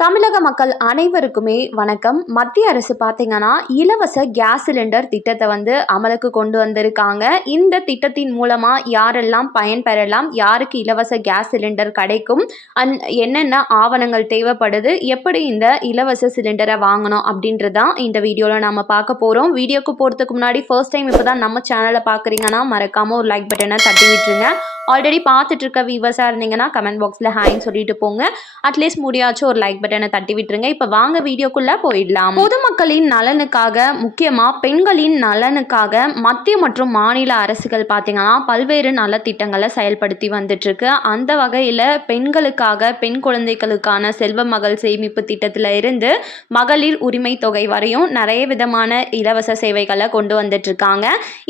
தமிழக மக்கள் அனைவருக்குமே வணக்கம். மத்திய அரசு பார்த்தீங்கன்னா இலவச கேஸ் சிலிண்டர் திட்டத்தை அமலுக்கு கொண்டு வந்திருக்காங்க. இந்த திட்டத்தின் மூலமா யாரெல்லாம் பயன்பெறலாம், யாருக்கு இலவச கேஸ் சிலிண்டர் கிடைக்கும், என்னென்ன ஆவணங்கள் தேவைப்படுது, எப்படி இந்த இலவச சிலிண்டரை வாங்கணும் அப்படின்றதான் இந்த வீடியோவில் நாம பார்க்க போறோம். வீடியோக்கு போறதுக்கு முன்னாடி ஃபர்ஸ்ட் டைம் இப்போதான் நம்ம சேனலை பார்க்குறீங்கன்னா மறக்காம ஒரு லைக் பட்டனை தட்டி விட்டுருங்க. ஆல்ரெடி பார்த்துட்டு இருக்க வியூவர்ஸாக இருந்தீங்கன்னா கமெண்ட் பாக்ஸில் ஹாய்ன்னு சொல்லிட்டு போங்க. அட்லீஸ்ட் முடியாச்சும் ஒரு லைக் பட்டனை தட்டி விட்டுருங்க. இப்போ வாங்க வீடியோக்குள்ளே போயிடலாம். பொதுமக்களின் நலனுக்காக, முக்கியமாக பெண்களின் நலனுக்காக மத்திய மற்றும் மாநில அரசுகள் பார்த்தீங்கன்னா பல்வேறு நலத்திட்டங்களை செயல்படுத்தி வந்துட்டுருக்கு. அந்த வகையில் பெண்களுக்காக, பெண் குழந்தைகளுக்கான செல்வ மகள் சேமிப்பு திட்டத்தில் இருந்து மகளிர் உரிமை தொகை வரையும் நிறைய விதமான இலவச சேவைகளை கொண்டு வந்துட்டுருக்காங்க.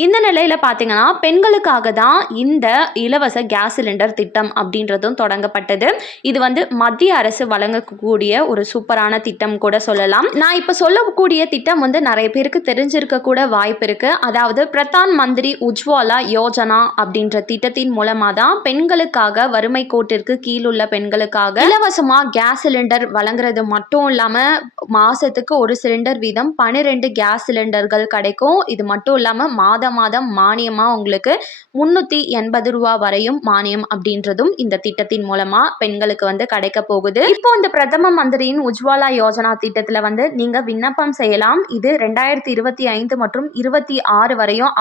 இந்த நிலையில் பார்த்தீங்கன்னா பெண்களுக்காக தான் இந்த இலவச கேஸ் சிலிண்டர் திட்டம் அப்படின்றதும் தொடங்கப்பட்டது. இது மத்திய அரசு வழங்கக்கூடிய ஒரு சூப்பரான திட்டம் கூட சொல்லலாம். நான் இப்போ சொல்லக்கூடிய திட்டம் நிறைய பேருக்கு தெரிஞ்சிருக்க கூட வாய்ப்பு இருக்கு. அதாவது பிரதான் மந்திரி உஜ்வாலா யோஜனா அப்படின்ற திட்டத்தின் மூலமா தான் பெண்களுக்காக, வறுமை கோட்டிற்கு கீழுள்ள பெண்களுக்காக இலவசமா கேஸ் சிலிண்டர் வழங்குறது மட்டும் இல்லாம மாசத்துக்கு ஒரு சிலிண்டர் வீதம் 12 கேஸ் சிலிண்டர்கள் கிடைக்கும். இது மட்டும் இல்லாம மாதம் மானியமா உங்களுக்கு 380 ரூபா வரையும் மானியம் அப்படின்றதும் இந்த திட்டத்தின் மூலமா பெண்களுக்கு கிடைக்க போகுது. இப்போ இந்த பிரதம மந்திரியின் உஜ்வாலா யோஜனா திட்டத்துல நீங்க விண்ணப்பம் செய்யலாம். இது 2025 மற்றும் 26 வரையும்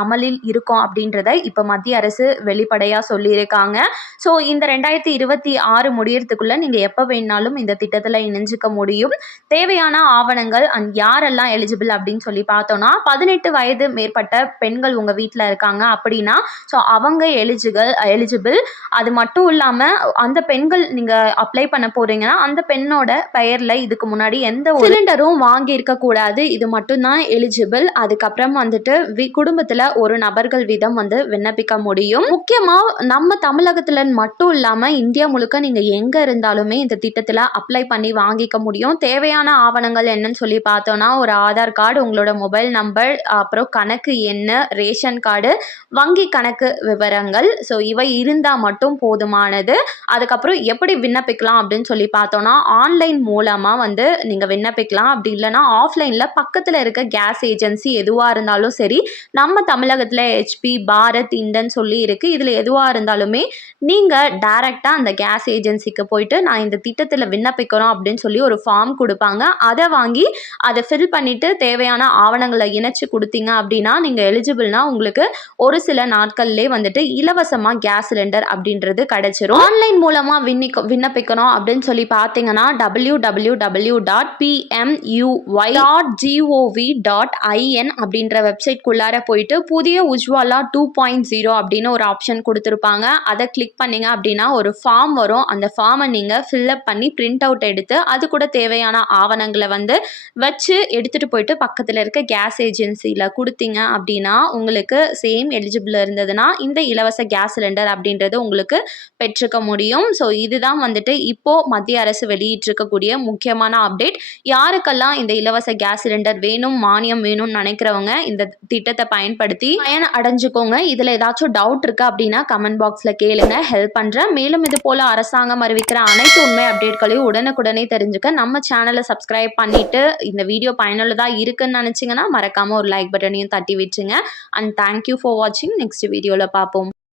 அமலில் இருக்கும் அப்படின்றத இப்ப மத்திய அரசு வெளிப்படையா சொல்லியிருக்காங்க. ஸோ இந்த 2026 முடியறதுக்குள்ள நீங்க எப்ப வேணாலும் இந்த திட்டத்துல இணைஞ்சுக்க முடியும். தேவையான ஆவணங்கள் யாரெல்லாம் எலிஜிபிள் அப்படின்னு சொல்லி பார்த்தோம்னா 18 வயது மேற்பட்ட பெண்கள் உங்க வீட்டில் இருக்காங்க அப்படின்னா ஸோ அவங்க எலிஜிபிள். அது மட்டும் இல்லாமல் அந்த பெண்கள் நீங்கள் அப்ளை பண்ண போறீங்கன்னா அந்த பெண்ணோட பெயரில் இதுக்கு முன்னாடி எந்த ஒரு சிலிண்டரும் வாங்கி இருக்கக்கூடாது. இது மட்டும்தான் எலிஜிபிள். அதுக்கப்புறம் குடும்பத்தில் ஒரு நபர்கள் வீதம் விண்ணப்பிக்க முடியும். முக்கியமாக நம்ம தமிழகத்தில் மட்டும் இல்லாமல் இந்தியா முழுக்க நீங்கள் எங்கே இருந்தாலுமே இந்த திட்டத்தில் அப்ளை பண்ணி வாங்கிக்க முடியும். தேவையான ஆவணங்கள் என்னன்னு சொல்லி பார்த்தோன்னா ஒரு ஆதார் கார்டு, உங்களோட மொபைல் நம்பர், அப்புறம் கணக்கு எண், ரேஷன் கார்டு, வங்கி கணக்கு விவரங்கள். ஸோ இவை இருந்தால் மட்டும் போதுமானது. அதுக்கப்புறம் எப்படி விண்ணப்பிக்கலாம் அப்படின்னு சொல்லி பார்த்தோன்னா ஆன்லைன் மூலமாக நீங்கள் விண்ணப்பிக்கலாம். அப்படி இல்லைனா ஆஃப்லைனில் பக்கத்தில் இருக்க கேஸ் ஏஜென்சி எதுவாக இருந்தாலும் சரி, நம்ம தமிழகத்தில் ஹெச்பி, பாரத், இண்டன் சொல்லி இருக்குது. இதில் எதுவாக இருந்தாலுமே நீங்கள் டைரெக்டாக அந்த கேஸ் ஏஜென்சிக்கு போயிட்டு நான் இந்த திட்டத்தில் விண்ணப்பிக்கிறோம் அப்படின்னு சொல்லி ஒரு ஃபார்ம் கொடுப்பாங்க. அதை வாங்கி அதை ஃபில் பண்ணிவிட்டு தேவையான ஆவணங்களை இணைச்சு கொடுத்தீங்க அப்படின்னா நீங்கள் எலிஜிபிள்னா உங்களுக்கு ஒரு சில நாட்கள்லேயே இலவசமாக கேஸ் சிலிண்டர் அப்படின்றது கிடைச்சிரும். ஆன்லைன் மூலமாக விண்ணப்பிக்கணும் அப்படின்னு சொல்லி பார்த்தீங்கன்னா www.pmuy.gov.in அப்படின்ற வெப்சைட்குள்ளார போயிட்டு புதிய உஜ்வாலா 2.0 அப்படின்னு ஒரு ஆப்ஷன் கொடுத்துருப்பாங்க. அதை கிளிக் பண்ணீங்க அப்படின்னா ஒரு ஃபார்ம் வரும். அந்த ஃபார்மை நீங்கள் ஃபில்அப் பண்ணி பிரிண்ட் அவுட் எடுத்து அது கூட தேவையான ஆவணங்களை வச்சு எடுத்துகிட்டு போயிட்டு பக்கத்தில் இருக்க கேஸ் ஏஜென்சியில் கொடுத்தீங்க அப்படின்னா உங்களுக்கு சேம் எலிஜிபிள் இருந்ததுன்னா இந்த இலவச கேஸ் சிலிண்டர் அப்படின்றது உங்களுக்கு பெற்றுக்க முடியும். ஸோ இதுதான் இப்போ மத்திய அரசு வெளியிட்டிருக்கக்கூடிய முக்கியமான அப்டேட். யாருக்கெல்லாம் இந்த இலவச கேஸ் சிலிண்டர் வேணும், மானியம் வேணும்னு நினைக்கிறவங்க இந்த திட்டத்தை பயன்படுத்தி பயன் அடைஞ்சுக்கோங்க. இதில் ஏதாச்சும் டவுட் இருக்கு அப்படின்னா கமெண்ட் பாக்ஸில் கேளுங்க, ஹெல்ப் பண்ணுறேன். மேலும் இது போல அரசாங்கம் அறிவிக்கிற அனைத்து உண்மை அப்டேட்களையும் உடனுக்குடனே தெரிஞ்சுக்க நம்ம சேனலை சப்ஸ்கிரைப் பண்ணிட்டு இந்த வீடியோ பயனுள்ளதாக இருக்குன்னு நினச்சிங்கன்னா மறக்காம ஒரு லைக் பட்டனையும் தட்டி வச்சுங்க. அண்ட் தேங்க்யூ ஃபார் வாட்சிங். நெக்ஸ்ட் வீடியோவில் பார்ப்போம்.